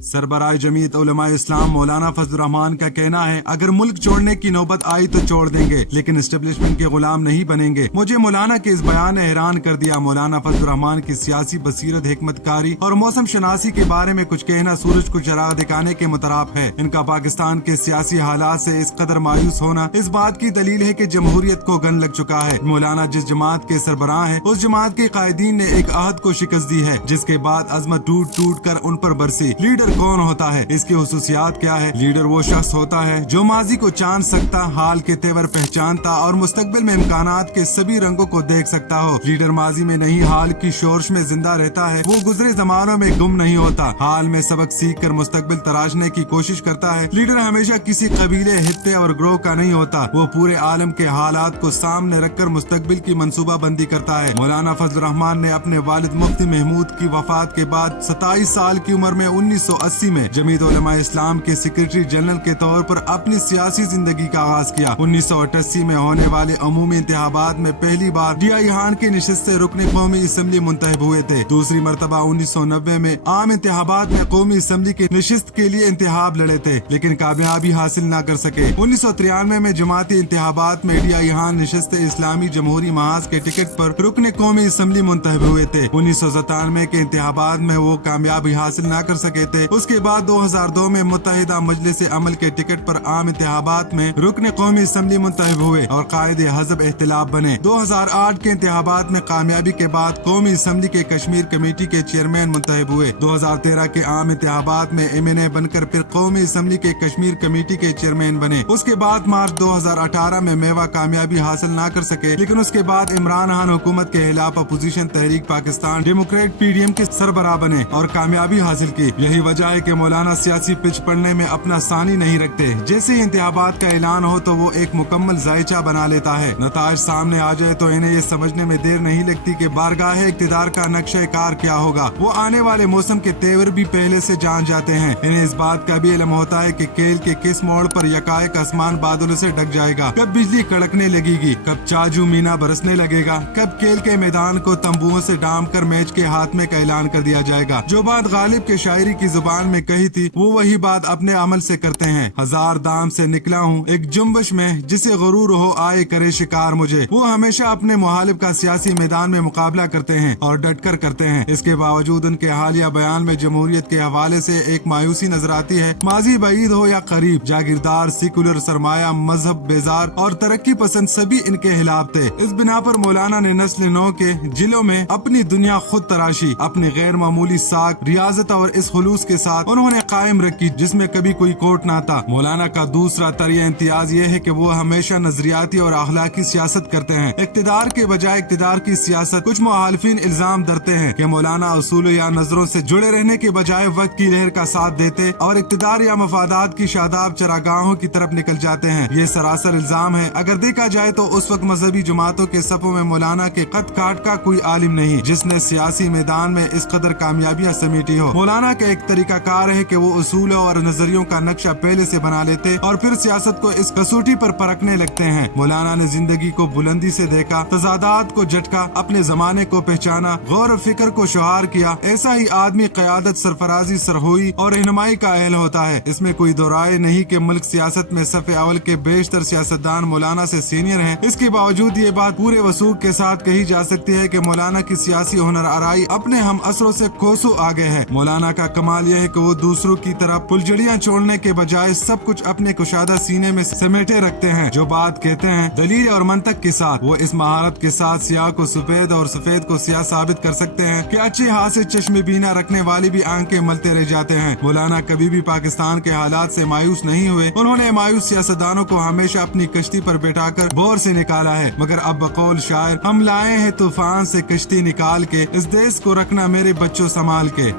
सरबराह जमीयत उलमा इस्लाम मौलाना फजल रहमान का कहना है, अगर मुल्क छोड़ने की नौबत आई तो छोड़ देंगे, लेकिन एस्टेब्लिशमेंट के गुलाम नहीं बनेंगे। मुझे मौलाना के इस बयान ने हैरान कर दिया। मौलाना फजल रहमान की सियासी बसीरत, हिकमतकारी और मौसम शनासी के बारे में कुछ कहना सूरज को चराग दिखाने के मुतराफ है। इनका पाकिस्तान के सियासी हालात से इस कदर मायूस होना इस बात की दलील है कि जमहूरियत को गन लग चुका है। मौलाना जिस जमात के सरबराह है, उस जमात के कायदीन ने एक अहद को शिकस्त दी है, जिसके बाद अजमत टूट टूट कर उन पर बरसी। लीडर कौन होता है, इसकी हुसूसियात क्या है? लीडर वो शख्स होता है जो माजी को जान सकता, हाल के तेवर पहचानता और मुस्तकबिल में इम्कानात के सभी रंगों को देख सकता हो। लीडर माजी में नहीं, हाल की शोरश में जिंदा रहता है। वो गुजरे जमानों में गुम नहीं होता, हाल में सबक सीख कर मुस्तकबिल तराशने की कोशिश करता है। लीडर हमेशा किसी कबीले, हित्ते और ग्रोह का नहीं होता, वो पूरे आलम के हालात को सामने रखकर मुस्तकबिल की मंसूबा बंदी करता है। मौलाना फजल रहमान ने अपने वालिद मुफ्ती महमूद की वफात के बाद 27 साल की उम्र में 1980 में जमीयत उलमा इस्लाम के सेक्रेटरी जनरल के तौर पर अपनी सियासी जिंदगी का आगाज किया। 1988 में होने वाले अमूमी इंतखाबात में पहली बार DI हान की निशस्त से रुकने कौमी असम्बली मुंतखब हुए थे। दूसरी मरतबा 1990 में आम इंतखाबात में कौमी असम्बली की निशस्त के लिए इंतखाब लड़े थे, लेकिन कामयाबी हासिल न कर सके। 1993 में जमाती इंतखाबात में DI हान निशस्त इस्लामी जमहूरी महाज के टिकट पर रुकने कौमी असम्बली मुंतखब हुए थे। 1997 के इंतखाबात में वो कामयाबी हासिल न कर सके थे। उसके बाद 2002 में मुत्तहिदा मजलिस अमल के टिकट पर आम इंतखाबात में रुकने कौमी असम्बली मुंतखब हुए और कायदे हज़ब इख्तिलाफ बने। 2008 के इंतखाबात में कामयाबी के बाद कौमी असम्बली के कश्मीर कमेटी के चेयरमैन मुंतखब हुए। 2013 के आम इंतखाबात में MNA बनकर फिर कौमी असम्बली के कश्मीर कमेटी के चेयरमैन बने। उसके बाद मार्च 2018 में मेवा कामयाबी हासिल न कर सके, लेकिन उसके बाद इमरान खान हुकूमत के खिलाफ अपोजिशन तहरीक पाकिस्तान डेमोक्रेट PDM के सरबराह बने और कामयाबी हासिल की। यही वजह है कि मौलाना सियासी पिच पड़ने में अपना सानी नहीं रखते। जैसे ही इंतखाबात का ऐलान हो तो वो एक मुकम्मल जायचा बना लेता है। नताइज सामने आ जाए तो इन्हें ये समझने में देर नहीं लगती कि बारगाह इक्तिदार का नक्शे कार क्या होगा। वो आने वाले मौसम के तेवर भी पहले से जान जाते हैं। इन्हें इस बात का भी इल्म होता है कि केल के किस मोड़ पर यकाएक आसमान बादलों से ढक जाएगा, कब बिजली कड़कने लगेगी, कब चाजू मीना बरसने लगेगा, कब केल के मैदान को तंबुओं से डाम कर मैच के हाथ में का ऐलान कर दिया जाएगा। जो बात गालिब के शायरी की जुबान में कही थी, वो वही बात अपने अमल से करते हैं। हजार दाम से निकला हूँ एक जुम्बश में, जिसे गुरूर हो आए करे शिकार मुझे। वो हमेशा अपने मुहालिफ का सियासी मैदान में मुकाबला करते हैं और डट कर करते हैं। इसके बावजूद उनके हालिया बयान में जमहूरियत के हवाले से एक मायूसी नजर आती है। माजी बईद हो या करीब, जागीरदार, सेकुलर, सरमाया, मजहब बेजार और तरक्की पसंद सभी इनके खिलाफ थे। इस बिना पर मौलाना ने नस्ल नौ के जिलों में अपनी दुनिया खुद तराशी, अपनी गैर मामूली साख, रियाजत और इस खुलूस के साथ उन्होंने कायम रखी जिसमें कभी कोई कोर्ट ना था। मौलाना का दूसरा तरिया इम्तियाज ये है कि वो हमेशा नजरियाती और अखलाकी सियासत करते हैं, इक्तिदार के बजाय इक्तिदार की सियासत। कुछ मुखालिफिन इल्जाम धरते हैं कि मौलाना उसूल या नजरों से जुड़े रहने के बजाय वक्त की लहर का साथ देते और इक्तिदार या मफादात की शादाब चरागाहों की तरफ निकल जाते हैं। ये सरासर इल्जाम है। अगर देखा जाए तो उस वक्त मजहबी जमातों के सफों में मौलाना के कद काट का कोई आलिम नहीं जिसने सियासी मैदान में इस कदर कामयाबियां समेटी हो। मौलाना का एक तरीका कार है कि वो उसूलों और नजरियों का नक्शा पहले से बना लेते और फिर सियासत को इस कसौटी पर परखने लगते हैं। मौलाना ने जिंदगी को बुलंदी से देखा, तजादात को झटका, अपने जमाने को पहचाना, गौर फिक्र को शुहार किया। ऐसा ही आदमी क़यादत, सरफराजी, सरहोई और रहनुमाई का अहल होता है। इसमें कोई दो राय नहीं कि मुल्क सियासत में सफ़े अव्वल के बेशतर सियासतदान मौलाना से सीनियर हैं। इसके बावजूद ये बात पूरे वसूख के साथ कही जा सकती है कि मौलाना की सियासी हुनर आराई अपने हम असरों से कोसों आगे है। मौलाना का कमाल यह है कि वो दूसरों की तरह फुलझड़ियां छोड़ने के बजाय सब कुछ अपने कुशादा सीने में समेटे रखते हैं। जो बात कहते हैं दलील और मंतक के साथ, वो इस महारत के साथ सियाह को सफेद और सफेद को सियाह साबित कर सकते हैं कि अच्छे हाथ से चश्मे बीना रखने वाली भी आंखें मलते रह जाते हैं। मौलाना कभी भी पाकिस्तान के हालात से मायूस नहीं हुए। उन्होंने मायूस सियासतदानों को हमेशा अपनी कश्ती पर बैठाकर बोर से निकाला है, मगर अब बकौल शायर हम लाए हैं तूफान से कश्ती निकाल के, इस देश को रखना मेरे बच्चों संभाल के।